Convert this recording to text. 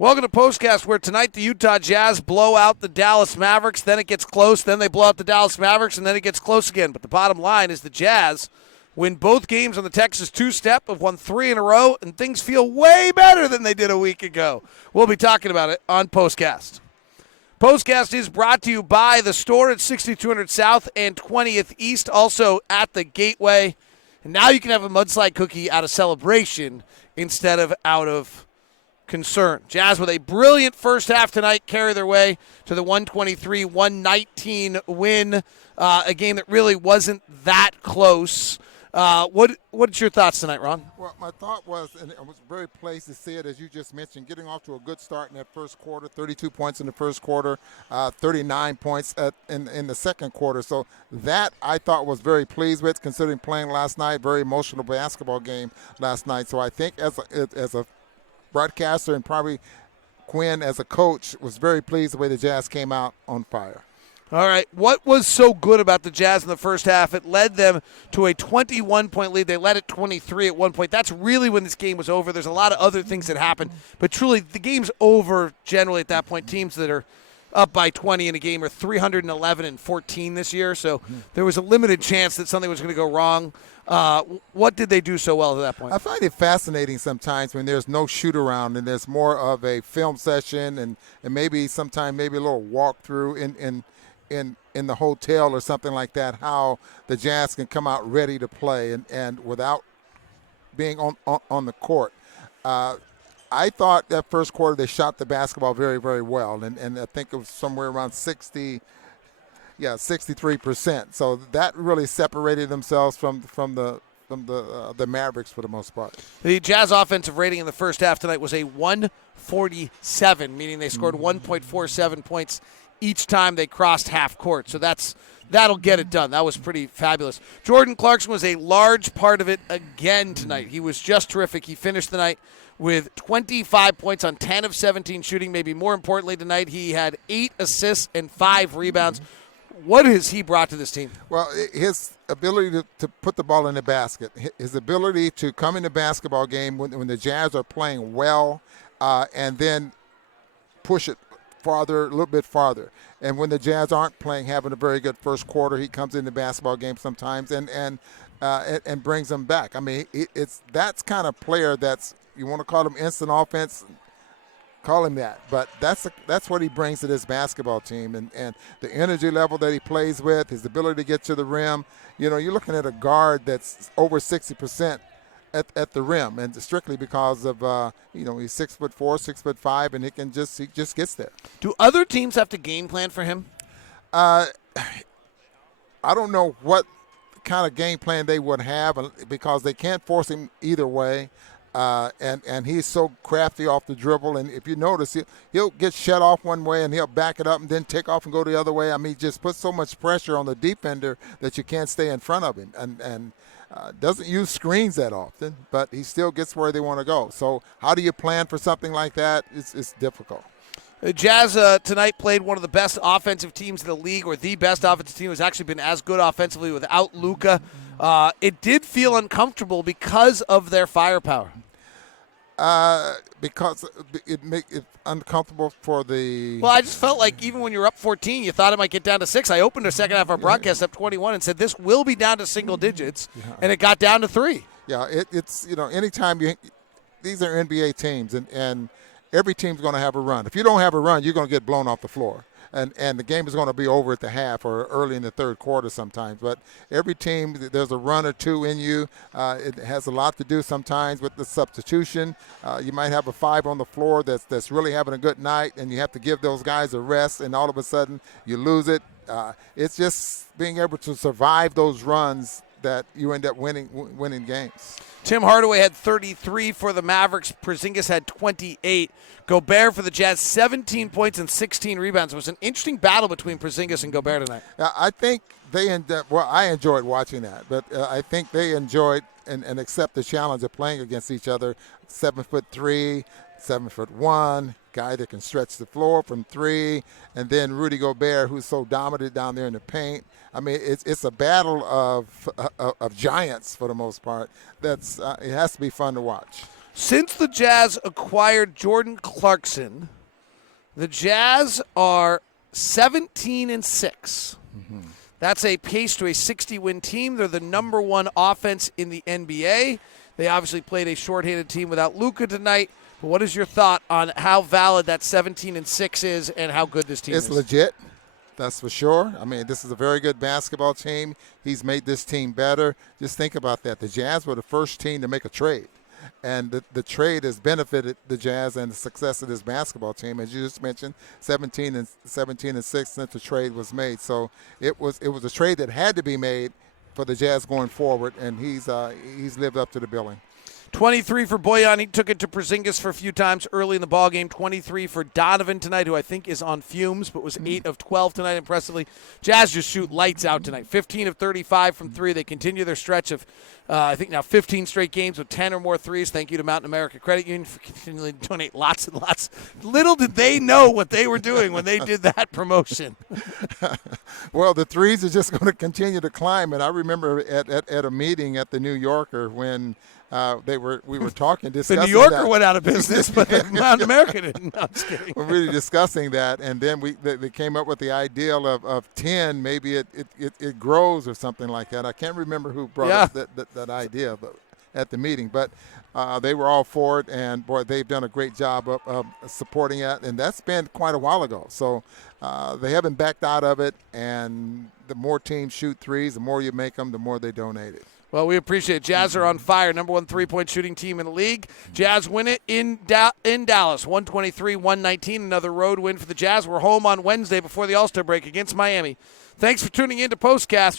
Welcome to POSTCAST, where tonight the Utah Jazz blow out the Dallas Mavericks, then it gets close, then they blow out the Dallas Mavericks, and then it gets close again. But the bottom line is the Jazz win both games on the Texas two-step, have won 3 in a row, and things feel way better than they did a week ago. We'll be talking about it on POSTCAST. POSTCAST is brought to you by the store at 6200 South and 20th East, also at the Gateway. And now you can have a mudslide cookie out of celebration instead of out of concern. Jazz with a brilliant first half tonight carry their way to the 123-119 win, a game that really wasn't that close. What's your thoughts tonight, Ron? Well, my thought was, and I was very pleased to see it, as you just mentioned, getting off to a good start in that first quarter, 32 points in the first quarter, 39 points in the second quarter. So that I thought was very pleased with, considering playing last night, very emotional basketball game last night. So I think as a broadcaster and probably Quinn as a coach was very pleased the way the Jazz came out on fire. All right, what was so good about the Jazz in the first half? It led them to a 21-point lead. They led at 23 at one point. That's really when this game was over. There's a lot of other things that happened, but truly the game's over generally at that point. Teams that are up by 20 in a game are 311-14 this year, so there was a limited chance that something was going to go wrong. What did they do so well at that point? I find it fascinating sometimes when there's no shoot-around and there's more of a film session and maybe sometime maybe a little walkthrough in the hotel or something like that, how the Jazz can come out ready to play and without being on the court. I thought that first quarter they shot the basketball very, very well, and I think it was somewhere around 63%. So that really separated themselves from the Mavericks for the most part. The Jazz offensive rating in the first half tonight was a 147, meaning they scored 1.47 points each time they crossed half court. So that'll get it done. That was pretty fabulous. Jordan Clarkson was a large part of it again tonight. He was just terrific. He finished the night with 25 points on 10 of 17 shooting. Maybe more importantly tonight, he had 8 assists and 5 rebounds. What has he brought to this team? Well, his ability to put the ball in the basket, his ability to come in the basketball game when the Jazz are playing well and then push it farther, a little bit farther. And when the Jazz aren't playing, having a very good first quarter, he comes in the basketball game sometimes and brings them back. I mean, that's kind of player that's, you want to call him instant offense, call him that. But that's what he brings to this basketball team, and the energy level that he plays with, his ability to get to the rim. You know, you're looking at a guard that's over 60% at the rim, and strictly because of he's 6'4", 6'5", and he just gets there. Do other teams have to game plan for him? I don't know what kind of game plan they would have because they can't force him either way. And he's so crafty off the dribble, and if you notice, he'll get shut off one way and he'll back it up and then take off and go the other way. I mean, just puts so much pressure on the defender that you can't stay in front of him, and doesn't use screens that often, but he still gets where they want to go. So how do you plan for something like that? It's difficult. Jazz tonight played one of the best offensive teams in the league, or the best offensive team has actually been as good offensively without Luka. It did feel uncomfortable because of their firepower. Because it make it uncomfortable for the. Well, I just felt like even when you're up 14, you thought it might get down to 6. I opened the second half of our broadcast up 21 and said this will be down to single digits, and it got down to 3. Yeah, it's anytime these are NBA teams, and every team's going to have a run. If you don't have a run, you're going to get blown off the floor. And the game is going to be over at the half or early in the third quarter sometimes. But every team, there's a run or two in you. It has a lot to do sometimes with the substitution. You might have a 5 on the floor that's really having a good night, and you have to give those guys a rest, and all of a sudden you lose it. It's just being able to survive those runs that you end up winning games. Tim Hardaway had 33 for the Mavericks. Porzingis had 28. Gobert for the Jazz, 17 points and 16 rebounds. It was an interesting battle between Porzingis and Gobert tonight. I think I enjoyed watching that, but I think they enjoyed and accept the challenge of playing against each other. 7'3", 7'1", guy that can stretch the floor from 3, and then Rudy Gobert, who's so dominant down there in the paint. I mean, it's a battle of giants for the most part. It has to be fun to watch. Since the Jazz acquired Jordan Clarkson, the Jazz are 17-6. That's a pace to a 60-win team. They're the number one offense in the NBA. They obviously played a shorthanded team without Luka tonight. But what is your thought on how valid that 17-6 is and how good this team is? It's legit. That's for sure. I mean, this is a very good basketball team. He's made this team better. Just think about that. The Jazz were the first team to make a trade. And the trade has benefited the Jazz and the success of this basketball team. As you just mentioned, 17-6 since the trade was made. So it was a trade that had to be made for the Jazz going forward, and he's lived up to the billing. 23 for Bojan. He took it to Porzingis for a few times early in the ballgame. 23 for Donovan tonight, who I think is on fumes, but was 8 of 12 tonight impressively. Jazz just shoot lights out tonight. 15 of 35 from three. They continue their stretch of, I think now 15 straight games with 10 or more threes. Thank you to Mountain America Credit Union for continuing to donate lots and lots. Little did they know what they were doing when they did that promotion. Well, the threes are just going to continue to climb. And I remember at a meeting at the New Yorker when we were talking, discussing The New Yorker that. went out of business, but Mountain America didn't. No, I'm just kidding. We're really discussing that, and then they came up with the ideal of 10. Maybe it grows or something like that. I can't remember who brought up that idea at the meeting, but they were all for it, and boy, they've done a great job of supporting it, and that's been quite a while ago. So they haven't backed out of it, and the more teams shoot threes, the more you make them, the more they donate it. Well, we appreciate it. Jazz are on fire. Number one three-point shooting team in the league. Jazz win it in Dallas, 123-119. Another road win for the Jazz. We're home on Wednesday before the All-Star break against Miami. Thanks for tuning in to POSTCAST.